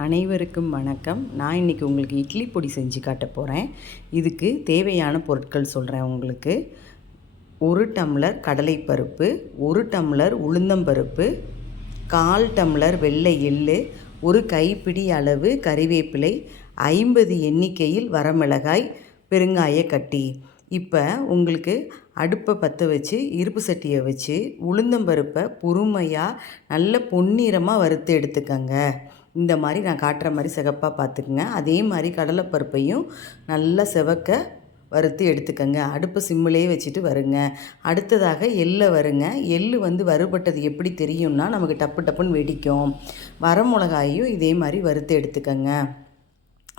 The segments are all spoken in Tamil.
அனைவருக்கும் வணக்கம். நான் இன்றைக்கி உங்களுக்கு இட்லி பொடி செஞ்சு காட்ட போகிறேன் இதுக்கு தேவையான பொருட்கள் சொல்கிறேன் உங்களுக்கு. ஒரு டம்ளர் கடலைப்பருப்பு ஒரு டம்ளர் உளுந்தம்பருப்பு கால் டம்ளர் வெள்ளை எள்ளு ஒரு கைப்பிடி அளவு கறிவேப்பிலை ஐம்பது எண்ணிக்கையில் வரமிளகாய் பெருங்காய கட்டி. இப்போ உங்களுக்கு அடுப்பை பற்ற வச்சு இருப்பு சட்டியை வச்சு உளுந்தம்பருப்பை பொறுமையாக நல்ல பொன்னிறமாக வறுத்து எடுத்துக்கங்க. இந்த மாதிரி நான் காட்டுற மாதிரி சிகப்பாக பார்த்துக்குங்க. அதே மாதிரி கடலைப்பருப்பையும் நல்லா செவக்க வறுத்து எடுத்துக்கங்க. அடுப்பு சிம்மிலே வச்சுட்டு வருங்க. அடுத்ததாக எள்ளை வருங்க. எள்ளு வந்து வறுபட்டது எப்படி தெரியும்னா நமக்கு டப்பு டப்புன்னு வெடிக்கும். வரமிளகாயும் இதே மாதிரி வறுத்து எடுத்துக்கங்க.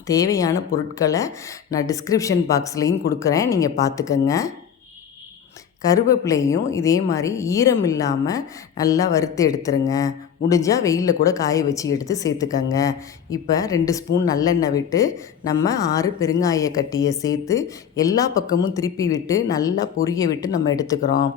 தேவையான பொருட்களை நான் டிஸ்கிரிப்ஷன் பாக்ஸ்லேயும் கொடுக்குறேன். நீங்கள் பார்த்துக்கங்க. கருவேப்பிலையும் இதே மாதிரி ஈரம் இல்லாமல் நல்லா வறுத்து எடுத்துருங்க. முடிஞ்சால் வெயிலில் கூட காய வச்சு எடுத்து சேர்த்துக்கங்க. இப்போ ரெண்டு ஸ்பூன் நல்லெண்ணெய் விட்டு நம்ம ஆறு பெருங்காய கட்டியை சேர்த்து எல்லா பக்கமும் திருப்பி விட்டு நல்லா பொரிய விட்டு நம்ம எடுத்துக்கிறோம்.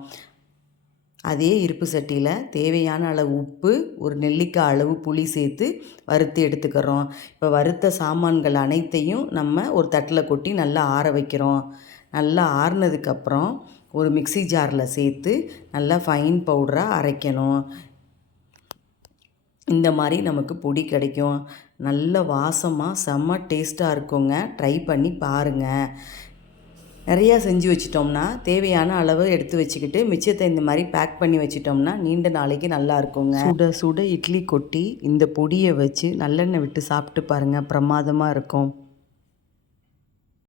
அதே இருப்பு சட்டியில் தேவையான அளவு உப்பு ஒரு நெல்லிக்காய் அளவு புளி சேர்த்து வறுத்து எடுத்துக்கிறோம். இப்போ வறுத்த சாமான்கள் அனைத்தையும் நம்ம ஒரு தட்டில் கொட்டி நல்லா ஆற வைக்கிறோம். நல்லா ஆறுனதுக்கப்புறம் ஒரு மிக்சி ஜாரில் சேர்த்து நல்லா ஃபைன் பவுடராக அரைக்கணும். இந்த மாதிரி நமக்கு பொடி கிடைக்கும். நல்ல வாசமாக செம்ம டேஸ்ட்டாக இருக்குங்க. ட்ரை பண்ணி பாருங்கள் நிறையா செஞ்சு வச்சிட்டோம்னா தேவையான அளவு எடுத்து வச்சுக்கிட்டு மிச்சத்தை இந்த மாதிரி பேக் பண்ணி வச்சிட்டோம்னா நீண்ட நாளைக்கு நல்லா இருக்குங்க. சுட சுட இட்லி கொட்டி இந்த பொடியை வச்சு நல்லெண்ணெய் விட்டு சாப்பிட்டு பாருங்கள் பிரமாதமாக இருக்கும்.